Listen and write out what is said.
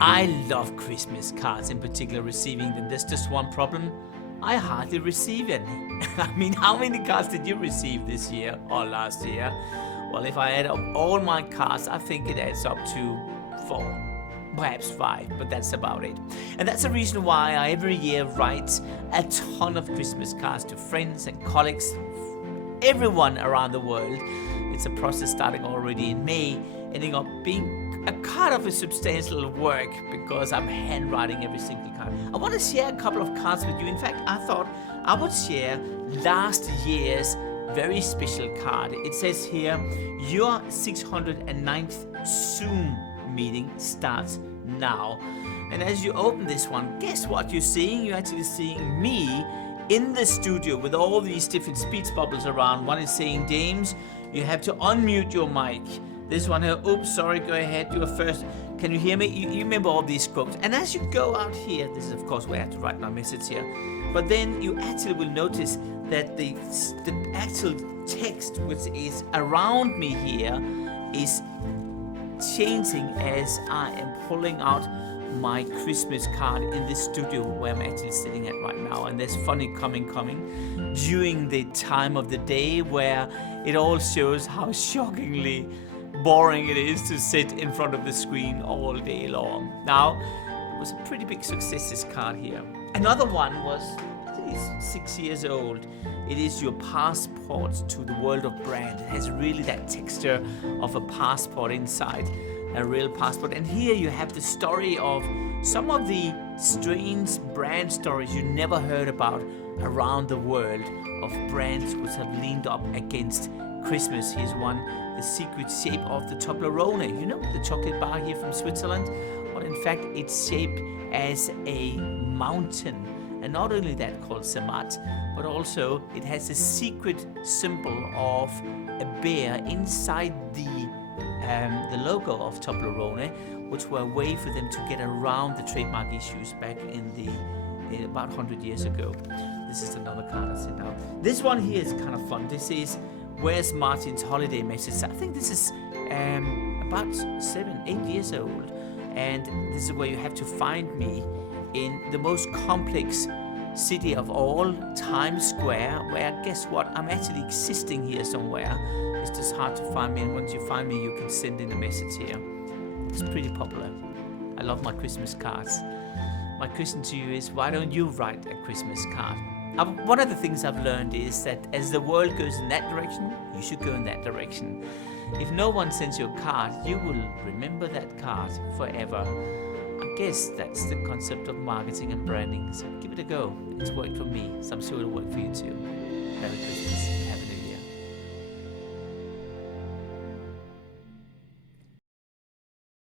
I love Christmas cards, in particular receiving them. There's just one problem. I hardly receive any. I mean, how many cards did you receive this year or last year? Well, if I add up all my cards, I think it adds up to 4, perhaps 5, but that's about it. And that's the reason why I every year write a ton of Christmas cards to friends and colleagues, everyone around the world. It's a process starting already in May, ending up being a kind of a substantial work because I'm handwriting every single card. I want to share a couple of cards with you. In fact, I thought I would share last year's very special card. It says here, your 609th Zoom meeting starts now. And as you open this one, guess what you're seeing? You're actually seeing me in the studio with all these different speech bubbles around. One is saying, James, you have to unmute your mic. This one here, oops, sorry, go ahead, you are first. Can you hear me? You remember all these quotes. And as you go out here, this is of course where I have to write my message here, but then you actually will notice that the actual text which is around me here is changing as I am pulling out my Christmas card in this studio where I'm actually sitting at right now. And there's funny coming during the time of the day where it all shows how shockingly boring it is to sit in front of the screen all day long. Now, it was a pretty big success, this card here. Another one was, it's 6 years old. It is your passport to the world of brand. It has really that texture of a passport inside, a real passport. And here you have the story of some of the strange brand stories you never heard about around the world of brands which have leaned up against Christmas. Here's one, the secret shape of the Toblerone. You know, the chocolate bar here from Switzerland? Well, in fact, it's shaped as a mountain. And not only that, called Zermatt, but also it has a secret symbol of a bear inside the logo of Toblerone, which were a way for them to get around the trademark issues back in about 100 years ago. This is another card I sent out. This one here is kind of fun. This is Where's Martin's Holiday Message. I think this is about 7-8 years old, and this is where you have to find me in the most complex city of all, Times Square, where guess what? I'm actually existing here somewhere. It's just hard to find me, and once you find me, you can send in a message here. It's pretty popular. I love my Christmas cards. My question to you is, why don't you write a Christmas card? One of the things I've learned is that as the world goes in that direction, you should go in that direction. If no one sends you a card, you will remember that card forever. I guess that's the concept of marketing and branding, so give it a go. It's worked for me, so I'm sure it'll work for you too. Merry Christmas. Have a new